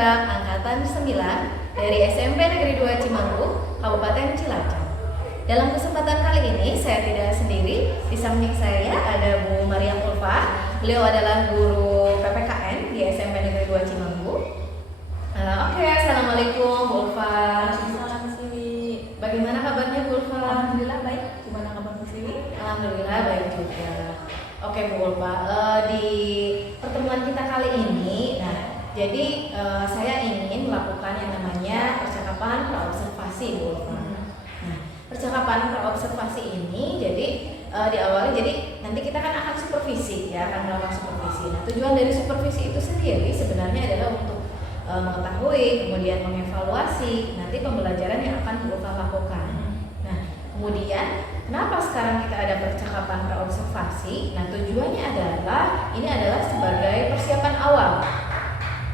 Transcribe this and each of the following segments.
penggerak angkatan 9 dari SMP Negeri 2 Cimanggu, Kabupaten Cilacap. Dalam kesempatan kali ini saya tidak sendiri, di samping saya ada Bu Mariam Ulfa. Beliau adalah guru PPKN di SMP Negeri 2 Cimanggu. Oke, assalamualaikum Bu Ulfa. Salam Siwi. Bagaimana kabarnya Bu Ulfa? Alhamdulillah baik. Gimana kabar Bu Siwi? Alhamdulillah baik juga. Oke Bu Ulfa, di pertemuan kita kali ini, jadi saya ingin melakukan yang namanya percakapan praobservasi Bu Ulfa. Nah, percakapan praobservasi ini jadi diawali, jadi nanti kita kan akan supervisi ya, akan melakukan supervisi. Nah, tujuan dari supervisi itu sendiri sebenarnya adalah untuk mengetahui, kemudian mengevaluasi nanti pembelajaran yang akan Bu Ulfa lakukan. Nah, kemudian kenapa sekarang kita ada percakapan praobservasi? Nah, tujuannya adalah ini adalah sebagai persiapan awal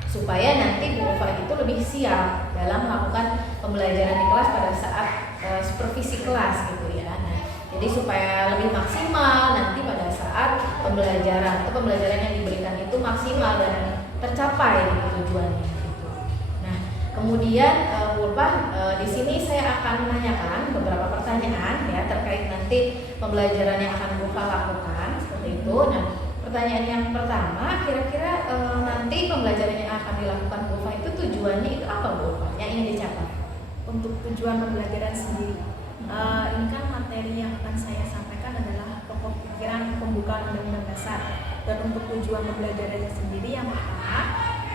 supaya nanti Bu Ulfa itu lebih siap dalam melakukan pembelajaran di kelas pada saat supervisi kelas gitu ya. Nah, jadi supaya lebih maksimal nanti pada saat pembelajaran atau pembelajaran yang diberikan itu maksimal dan tercapai gitu tujuannya gitu. Nah, kemudian Bu Ulfa di sini saya akan menanyakan beberapa pertanyaan ya terkait nanti pembelajaran yang akan Bu Ulfa lakukan seperti itu. Nah, pertanyaan yang pertama, kira-kira nanti pembelajaran yang akan dilakukan Bu Ulfa itu tujuannya itu apa Bu Ulfa yang ingin dicapai? Untuk tujuan pembelajaran sendiri, ini kan materi yang akan saya sampaikan adalah pokok pikiran pembukaan Undang-Undang Dasar. Dan untuk tujuan pembelajarannya sendiri yang pertama,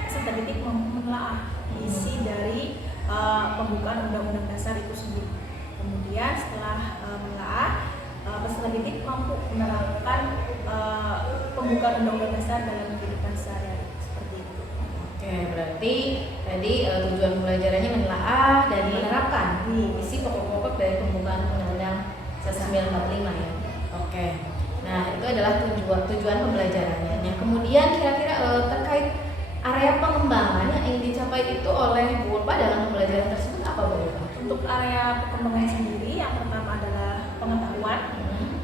peserta didik menelaah isi dari pembukaan Undang-Undang Dasar itu sendiri. Kemudian setelah menelaah, peserta didik mampu menerapkan pembukaan Undang-Undang Dasar dalam kehidupan sehari-hari seperti itu. Oke, berarti tadi tujuan pembelajarannya menelaah dan menerapkan isi pokok-pokok dari pembukaan Undang-Undang 1945 ya. Oke. Nah, itu adalah tujuan pembelajarannya. Yang kemudian kira-kira terkait area pengembangan yang ingin dicapai itu oleh Bu Ulfa dalam pembelajaran tersebut apa Bu Ulfa? Untuk area perkembangan sendiri, yang pertama adalah pengetahuan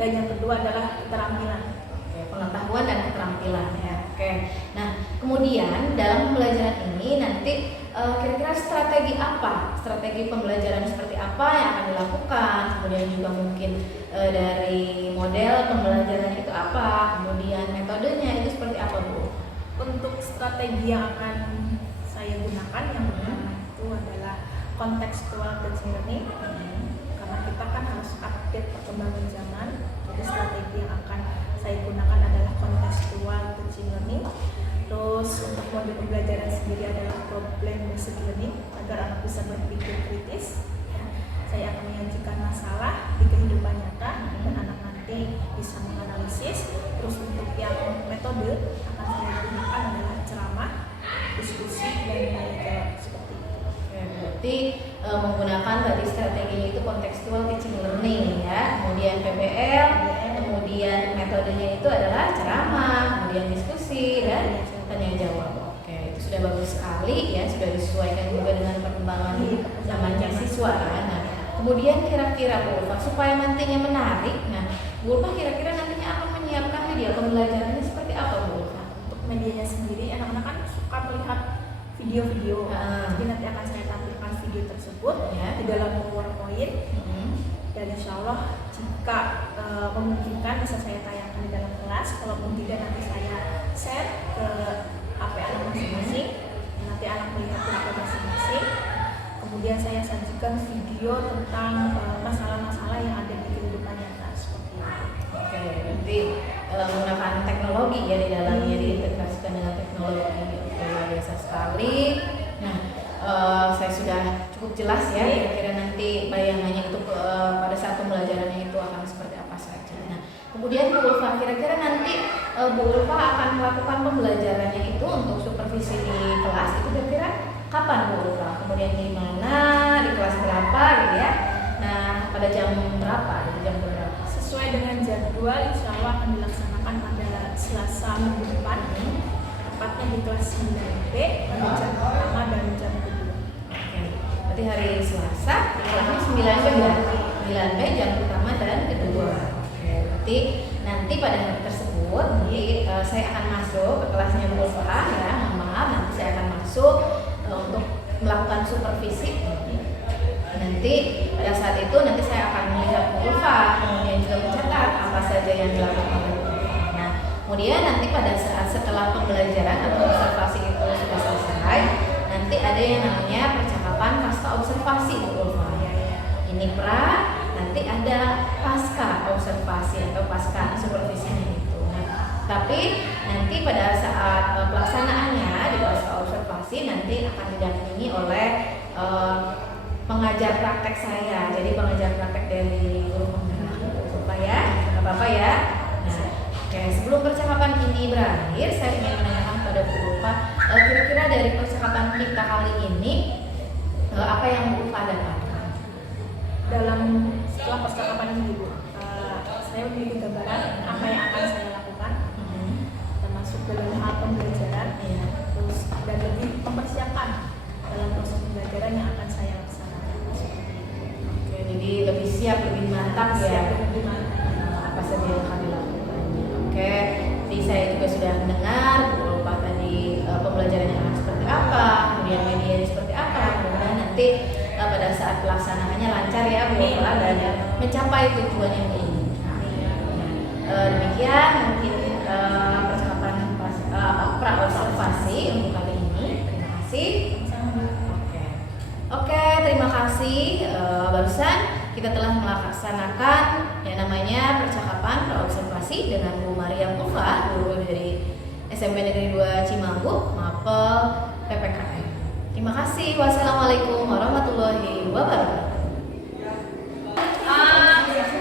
dan yang kedua adalah keterampilan. Oke, pengetahuan dan keterampilan ya. Oke. Nah, kemudian dalam pembelajaran ini nanti kira-kira strategi apa? Strategi pembelajaran seperti apa yang akan dilakukan? Kemudian juga mungkin dari model pembelajaran itu apa? Kemudian metodenya itu seperti apa, Bu? Untuk strategi yang akan saya gunakan yang pertama itu adalah contextual teaching learning. Karena kita kan harus update perkembangan zaman. Jadi strategi yang akan saya gunakan adalah contextual teaching learning. Terus untuk model pembelajaran sendiri adalah problem based learning agar anak bisa berpikir kritis. Ya. Saya akan menyajikan masalah di kehidupan nyata dan anak nanti bisa menganalisis. Terus untuk yang metode akan saya gunakan adalah ceramah, diskusi, dan tanya jawab seperti itu. Oke, berarti menggunakan tadi strateginya itu contextual teaching learning ya, kemudian PBL, kemudian metodenya itu adalah ceramah, kemudian diskusi dan tanya jawab. Oke, itu sudah bagus sekali ya, sudah disesuaikan juga dengan perkembangan zamannya siswa ya. Nah, kemudian kira-kira Bu Ulfa supaya nantinya menarik, nah Bu Ulfa kira-kira nantinya akan menyiapkan media pembelajarannya seperti apa Bu Ulfa? Untuk medianya sendiri, anak-anak kan suka melihat video-video. Jadi nanti akan saya tampilkan video tersebut di dalam PowerPoint. Dan insya Allah jika memungkinkan bisa saya tayangkan di dalam kelas. Kalaupun tidak nanti saya share ke HP anak masing-masing. Nanti anak melihat di HP masing-masing. Kemudian saya sajikan video tentang masalah-masalah yang ada di kehidupan nyata seperti itu. Oke, berarti menggunakan teknologi ya di dalamnya, diintegrasikan dengan teknologi. Luar biasa sekali. Nah, saya sudah cukup jelas ya kira-kira nanti bayangannya itu pada saat pembelajarannya itu akan seperti apa saja. Nah, kemudian Bu Ulfa, kira-kira nanti Bu Ulfa akan melakukan pembelajarannya itu untuk supervisi di kelas itu kira-kira kapan Bu Ulfa? Kemudian di mana, di kelas berapa gitu ya? Nah, pada jam berapa? Di jam berapa? Sesuai dengan jadwal, insya Allah akan dilaksanakan pada Selasa minggu depan. Tepatnya di kelas 9B pada jam pertama dan jam kedua. Oke, berarti hari Selasa kelasnya 9B ya? 9B jam pertama dan kedua. Oke, berarti nanti pada hari tersebut saya akan masuk ke kelasnya Bu Ulfa ya, mohon maaf nanti saya akan masuk melakukan supervisi. Nanti pada saat itu nanti saya akan melihat Bu Ulfa, kemudian juga mencatat apa saja yang dilakukan oleh Bu Ulfa. Nah, kemudian nanti pada saat setelah pembelajaran atau observasi itu sudah selesai, nanti ada yang namanya percakapan pasca observasi Bu Ulfa. Ini pra, nanti ada pasca observasi atau pasca supervisinya itu. Nah, tapi nanti pada saat pelaksanaannya di pasca observasi nanti akan didampingi oleh pengajar praktek saya, jadi pengajar praktek dari guru penggerak, supaya nggak apa-apa ya. Nah, oke, sebelum percakapan ini berakhir, saya ingin menanyakan pada Bu Ulfa, kira-kira dari percakapan kita kali ini apa yang Bu Ulfa dapatkan? Dalam setelah percakapan ini Bu, saya memiliki gambaran apa yang akan saya lakukan, termasuk dalam hal pembelajaran, terus dan lebih mempersiapkan dalam proses pembelajaran yang akan saya laksanakan. Oke, jadi lebih siap, lebih mantap ya. Lebih mantap. Apa saja yang akan dilakukannya. Oke, jadi saya juga sudah mendengar Bu Ulfa tadi pembelajarannya akan seperti apa, kemudian medianya seperti apa, mudah-mudahan nanti pada saat pelaksanaannya lancar ya Bu Ulfa dan mencapai tujuan yang diinginkan. Demikian mungkin percakapan pra observasi untuk kali ini. Terima kasih. Oke, terima kasih. Barusan kita telah melaksanakan yang namanya percakapan pra observasi dengan Bu Maria Ulfa, guru dari SMP Negeri 2 Cimanggu, Mapel PPKN. Terima kasih. Wassalamualaikum warahmatullahi wabarakatuh.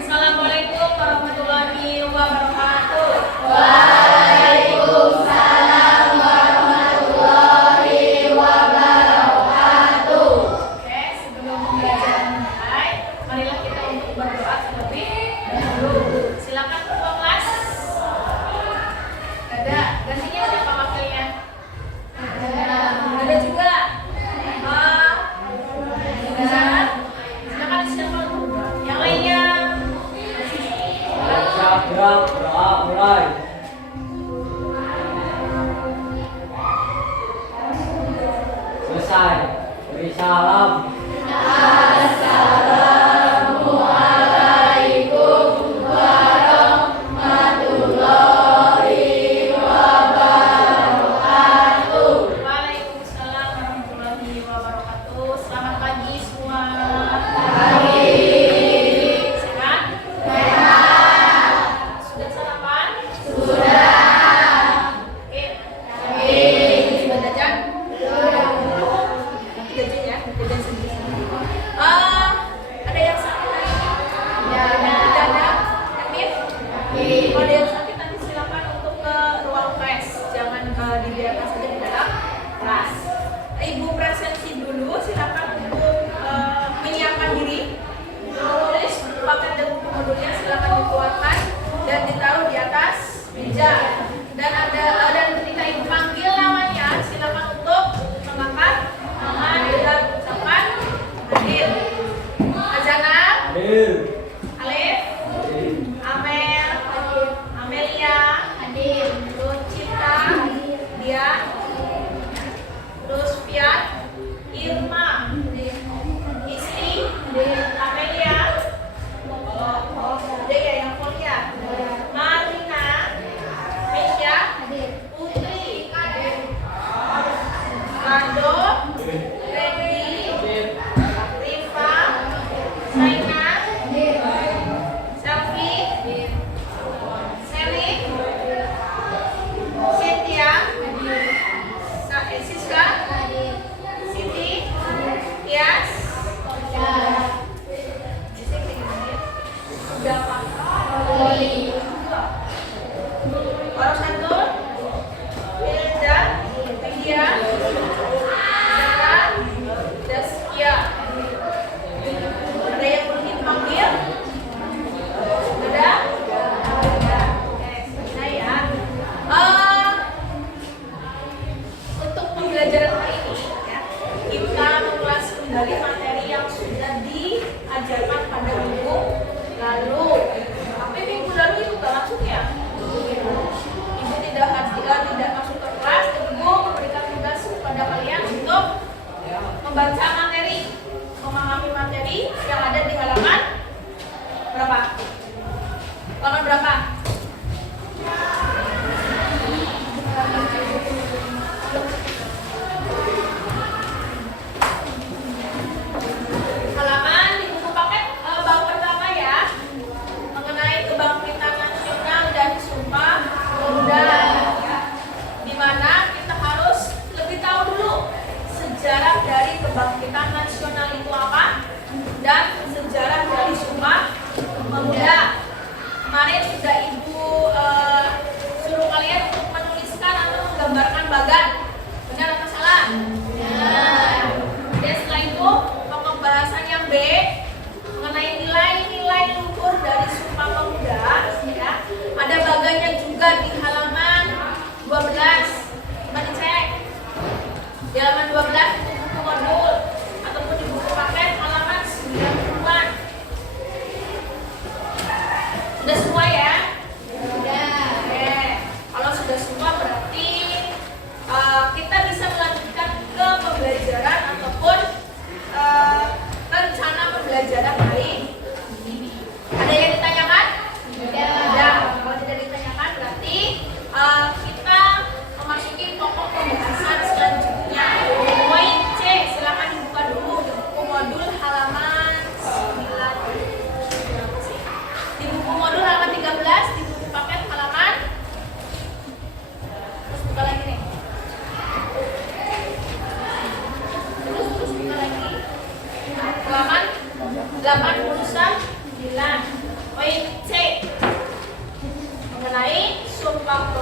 Assalamualaikum warahmatullahi wabarakatuh. Waalaikumsalam warahmatullahi wabarakatuh. Oke, sebelum pembelajaran dimulai, marilah kita untuk berdoa terlebih dahulu. Silakan ketua kelas. Ada gantinya siapa wakilnya? Ada juga. Silakan siapa dulu? Yang lainnya. Gerak, mulai. Selesai. Beri salam. Assalamualaikum warahmatullahi wabarakatuh. Waalaikumsalam warahmatullahi wabarakatuh. Selamat pagi semua. Pagi. Sehat? Sudah sarapan? Sudah. Oke. Oke. Sudah jajan? Nanti jajan ya, jajan sendiri.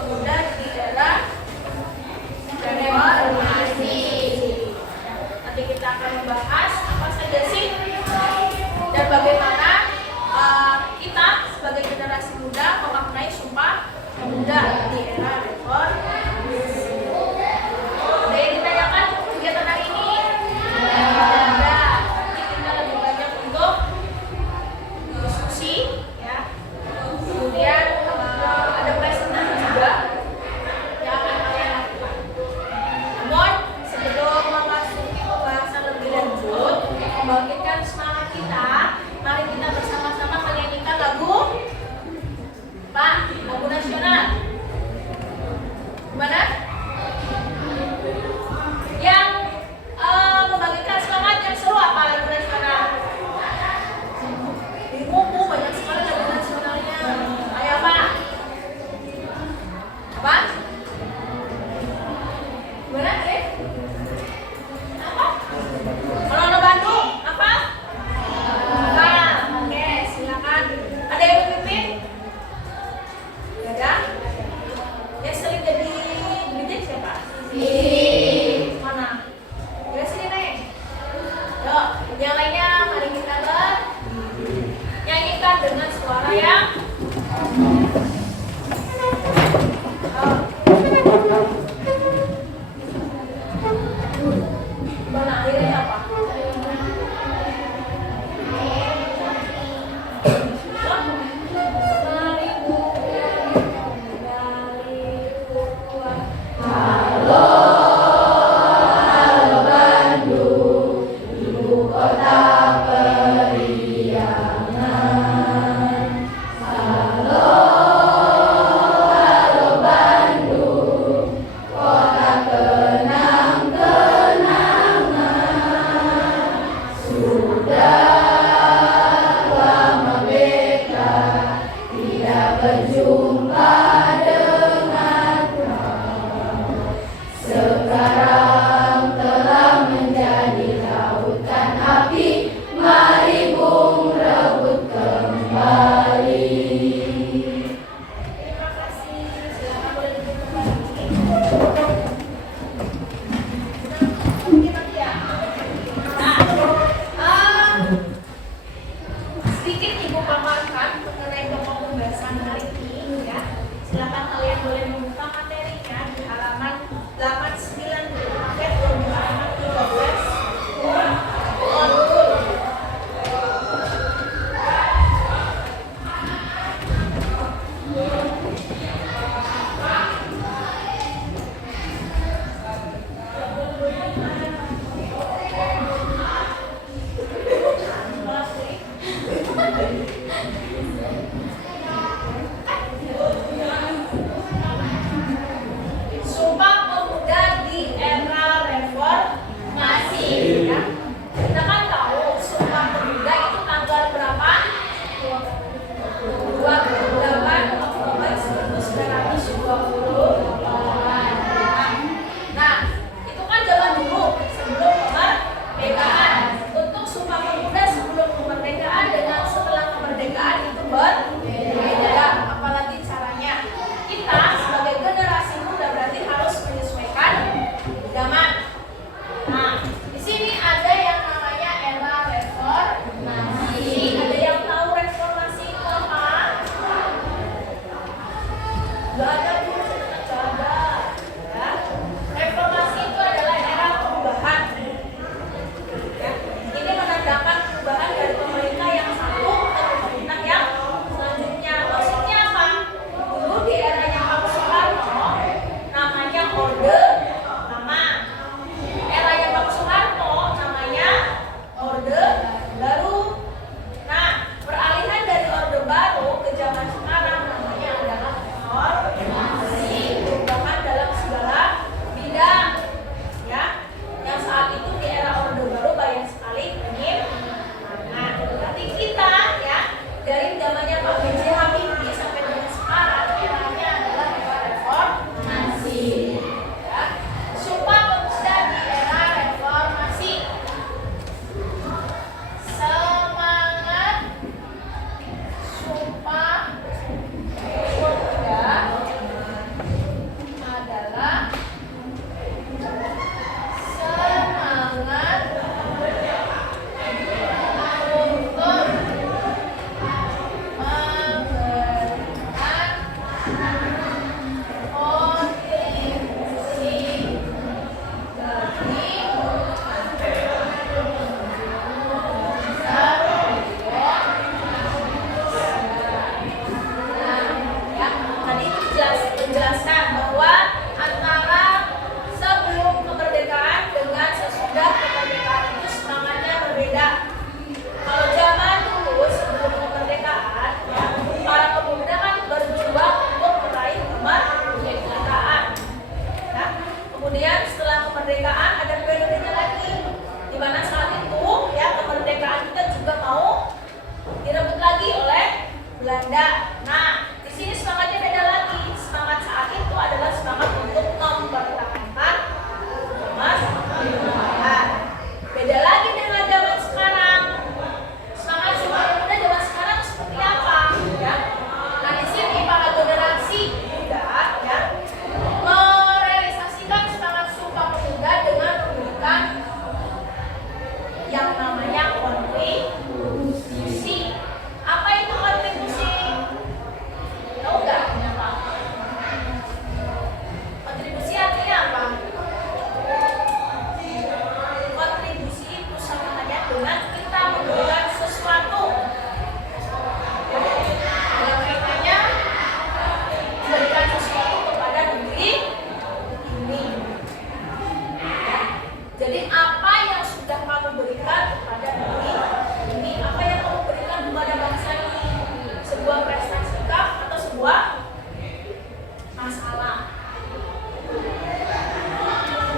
pemuda di era reformasi. Nanti kita akan membahas apa saja sih dan bagaimana kita sebagai generasi muda memaknai Sumpah Pemuda di era reformasi. Ada yang ditanyakan kegiatan hari ini? Ada. Nanti kita lebih banyak untuk diskusi, ya. Kemudian ada presentasi juga yang akan kalian lakukan. Namun sebelum memasuki pembahasan lebih lanjut, membangkitkan semangat kita, mari kita bersama-sama menyanyikan lagu nasional.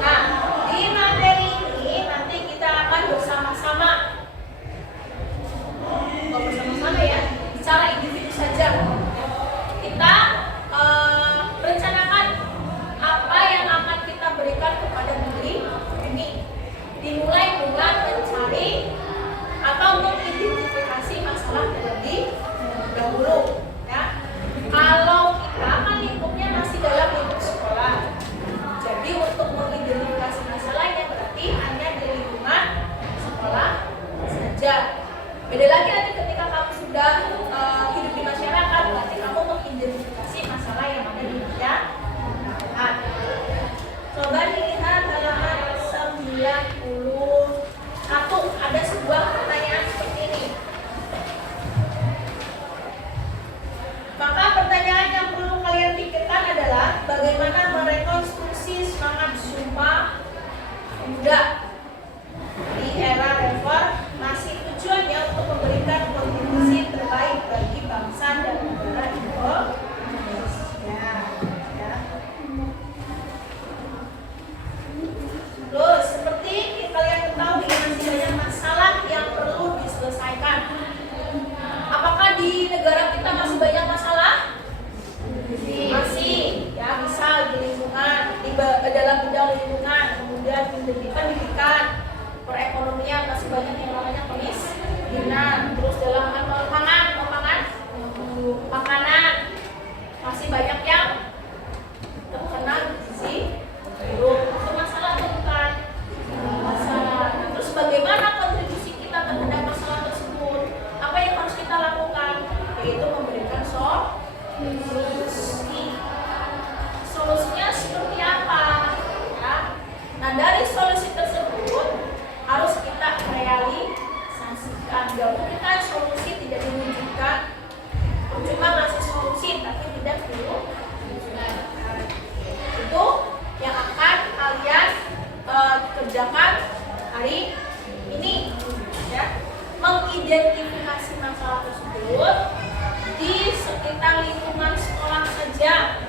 Nah, di materi ini nanti kita akan bersama-sama, bukan bersama-sama ya, secara individu saja. Kita rencanakan apa yang akan kita berikan kepada diri ini. Dimulai dengan mencari atau mengidentifikasi masalah terlebih dahulu. Ya. Kalau kita kan lingkupnya masih dalam lingkup sekolah, jadi untuk mengidentifikasi masalahnya berarti hanya di lingkungan sekolah saja. Beda lagi nanti ketika kamu sudah hidup di masyarakat, berarti kamu mengidentifikasi masalah yang ada di masyarakat. Coba dilihat halaman 91. Ada sebuah pertanyaan seperti ini. Maka pertanyaan yang perlu kalian pikirkan adalah bagaimana merekonstruksi semangat Sumpah Pemuda di era reformasi, tujuannya untuk memberikan kontribusi terbaik bagi bangsa dan negara Indonesia. Ya. Terus seperti kalian ketahui masih banyak masalah yang perlu diselesaikan. Apakah di negara kita masih banyak masalah? Masih, ya, misal di lingkungan, dalam bidang lingkungan, kemudian pendidikan, perekonomian masih banyak yang namanya kemiskinan. Terus dalam makanan masih banyak yang terkena gizi buruk. Itu masalah atau bukan? Masalah. Terus bagaimana kontribusi kita terhadap masalah tersebut? Apa yang harus kita lakukan? Yaitu memberikan solusi. Solusinya seperti apa? Ya. Nah, dari solusi tersebut harus kita realisasikan. Gak mungkin kan solusi tidak diwujudkan. Cuma ngasih solusi tapi tidak diwujudkan. Itu yang akan kalian kerjakan hari ini, ya. Mengidentifikasi masalah tersebut di sekitar lingkungan sekolah saja.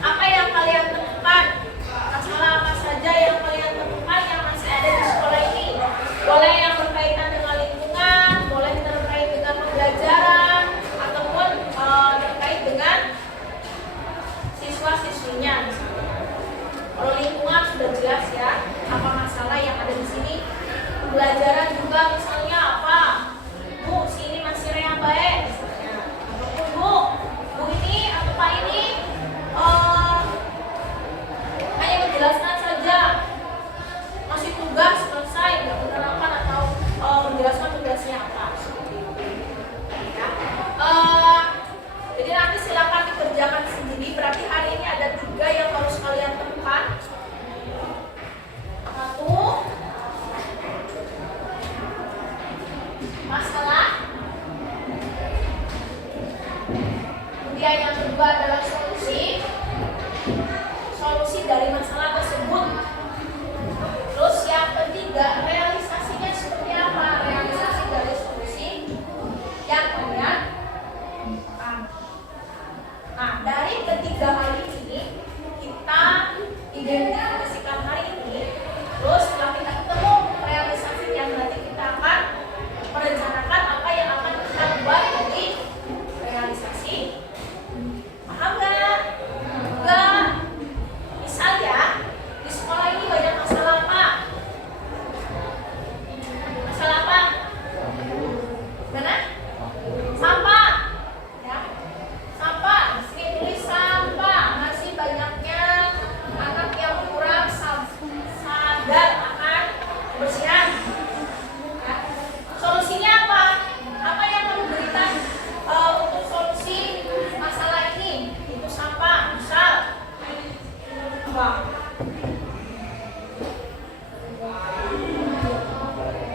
Apa yang kalian temukan? Masalah apa saja yang kalian temukan yang masih ada di sekolah ini? Boleh yang berkaitan dengan lingkungan, boleh terkait dengan pembelajaran, ataupun terkait dengan siswa-siswinya. Kalau lingkungan sudah jelas ya, apa masalah yang ada di sini. Pembelajaran juga misalnya apa? Bu, sini masih yang baik misalnya. Ataupun Bu ini atau Pak ini hanya menjelaskan saja, masih tugas selesai, tidak menerangkan atau menjelaskan tugasnya apa. Seperti itu. Ya. Jadi nanti silakan dikerjakan sendiri. Berarti hari ini ada 3 yang harus kalian temukan. 1, masalah. Kemudian yang kedua adalah solusi. Solusi dari masalah tersebut. Terus yang ketiga, realisasinya seperti apa? Realisasi dari solusi yang kalian temukan. Nah, dari ketiga hal ini kita identifikasikan hari ini. Terus setelah kita ketemu realisasinya, berarti kita akan merencanakan apa yang akan kita buat dari realisasi. Paham nggak? Enggak. Misalnya di sekolah ini banyak masalah apa? Masalah apa? Mana? Sampah. Ya. Sampah. Di sini tulis sampah. Masih banyaknya anak yang kurang sadar akan kebersihan. Ya. Solusinya apa? Apa yang kamu berikan untuk solusi masalah ini? Itu sampah. Misal apa?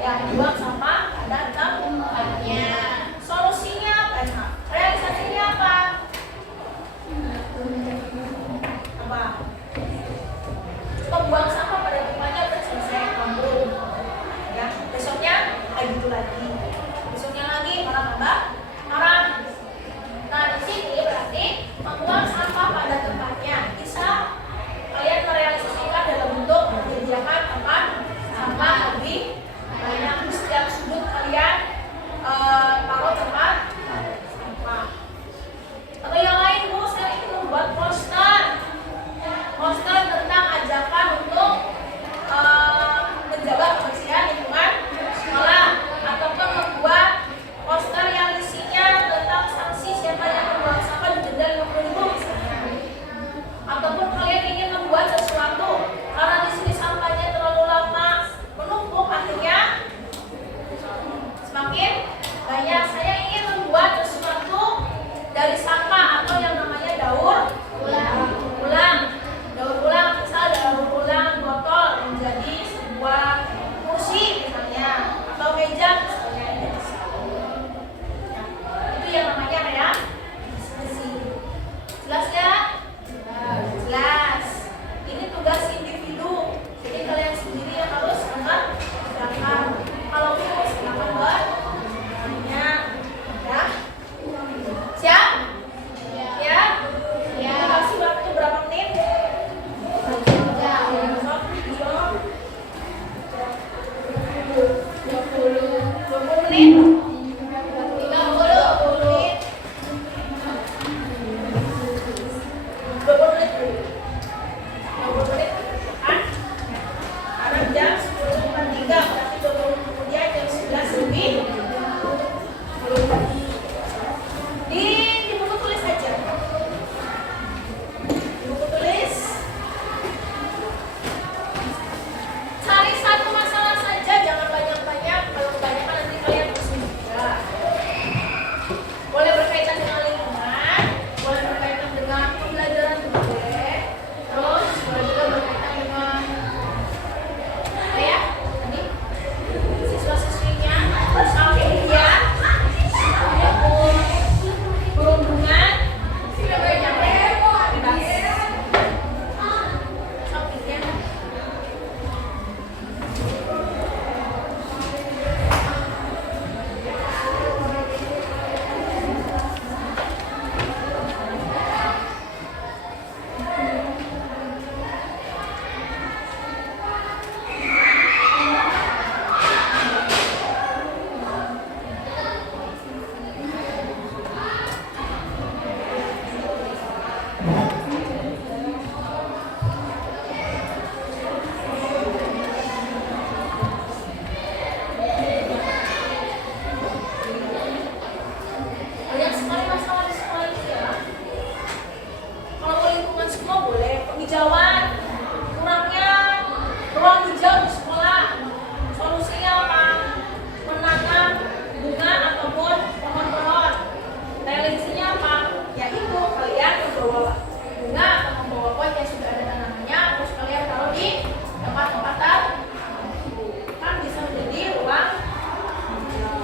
Ya, buang sampah pada tempatnya. Solusinya apa? Realisasinya apa? Apa? Membuang sampah pada tempatnya udah selesai kampung. Ya, besoknya kayak gitu lagi. Besoknya lagi marah. Nah, di sini berarti membuang sampah pada tempatnya. Bisa penghijauan, kurangnya ruang hijau di sekolah. Solusinya apa? Menanam bunga ataupun pohon-pohon. Realisasinya apa? Yaitu kalian membawa bunga atau membawa pot yang sudah ada tanamannya, terus kalian taruh di tempat-tempat tertentu. Kan bisa menjadi ruang hijau.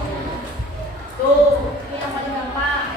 Tuh, ini yang paling gampang.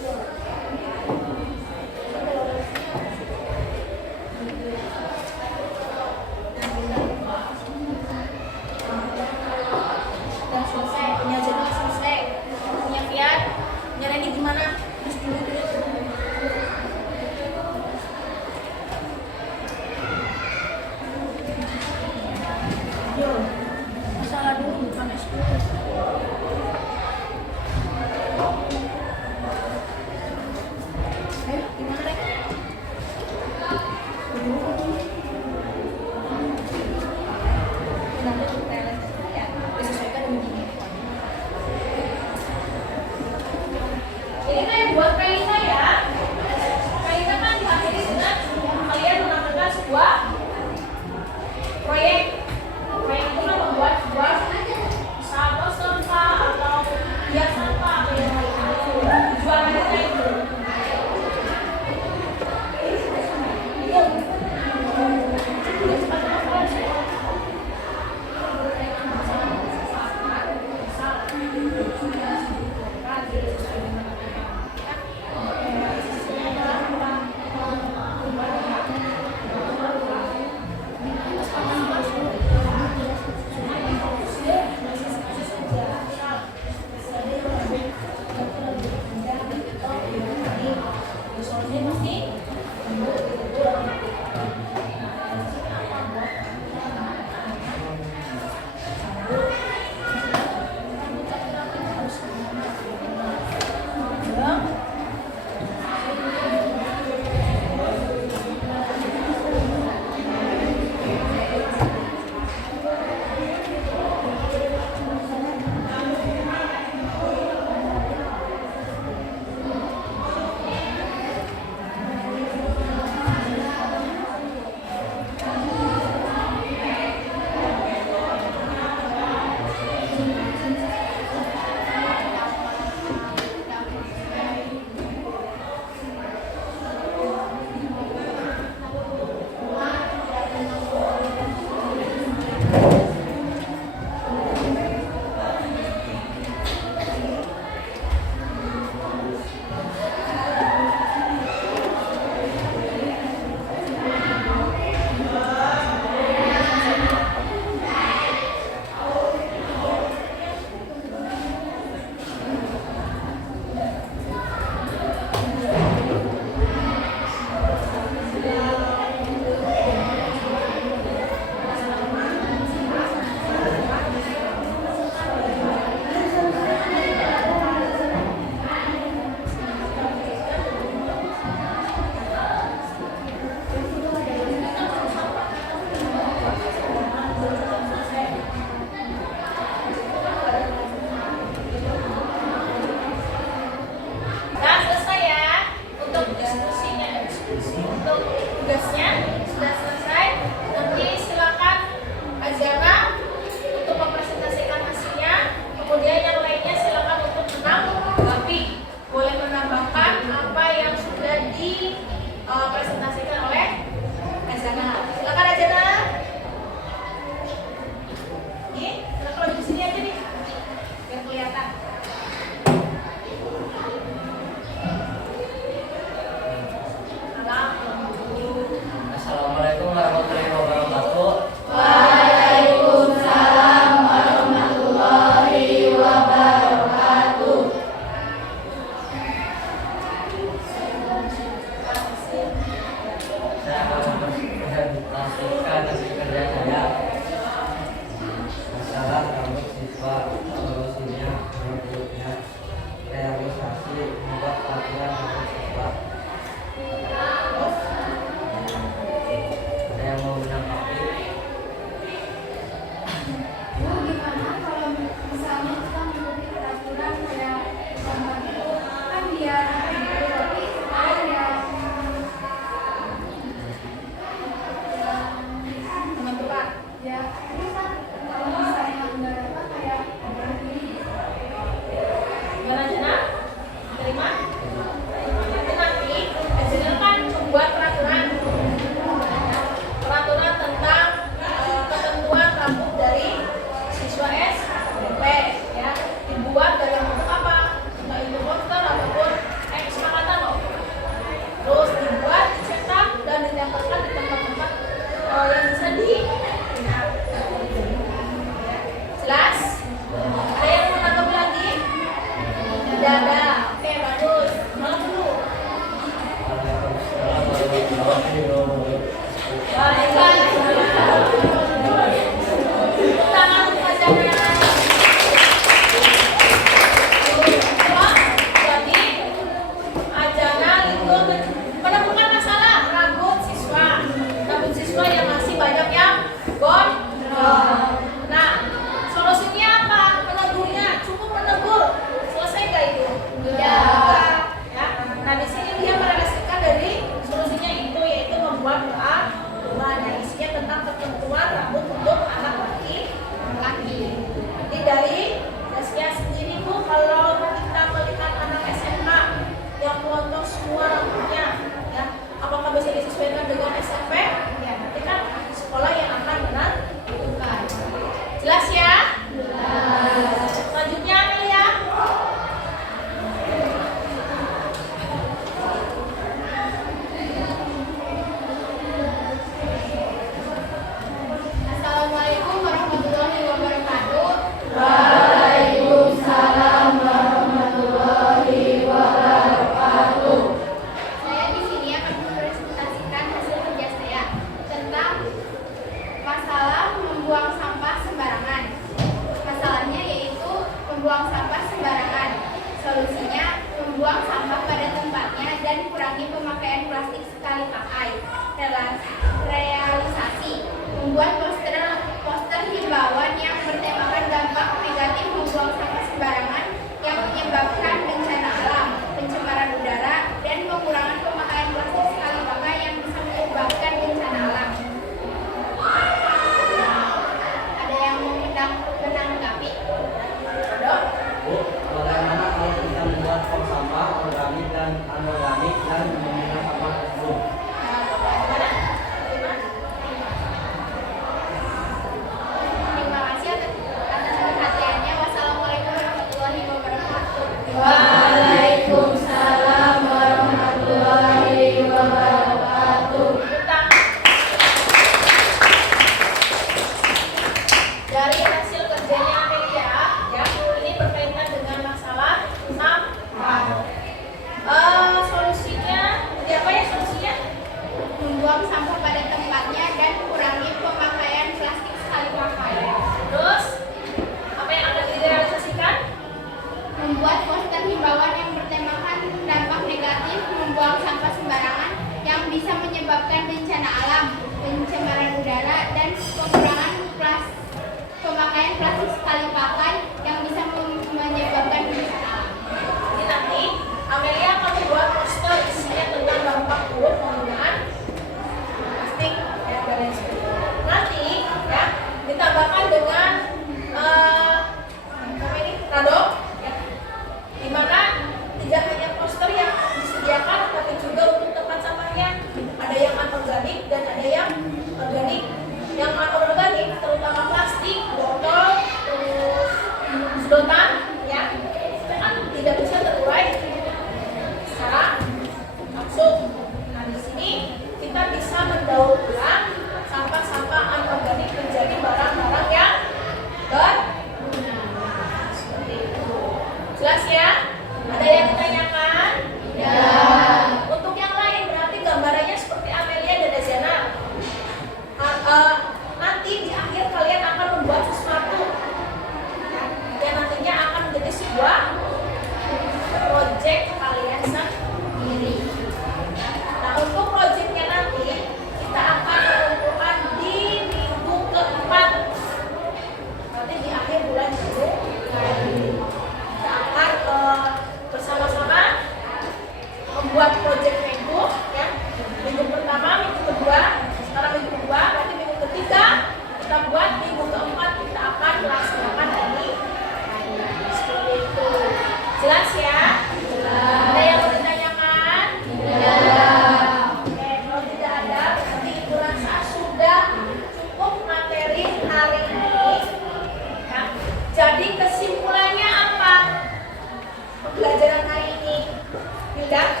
dan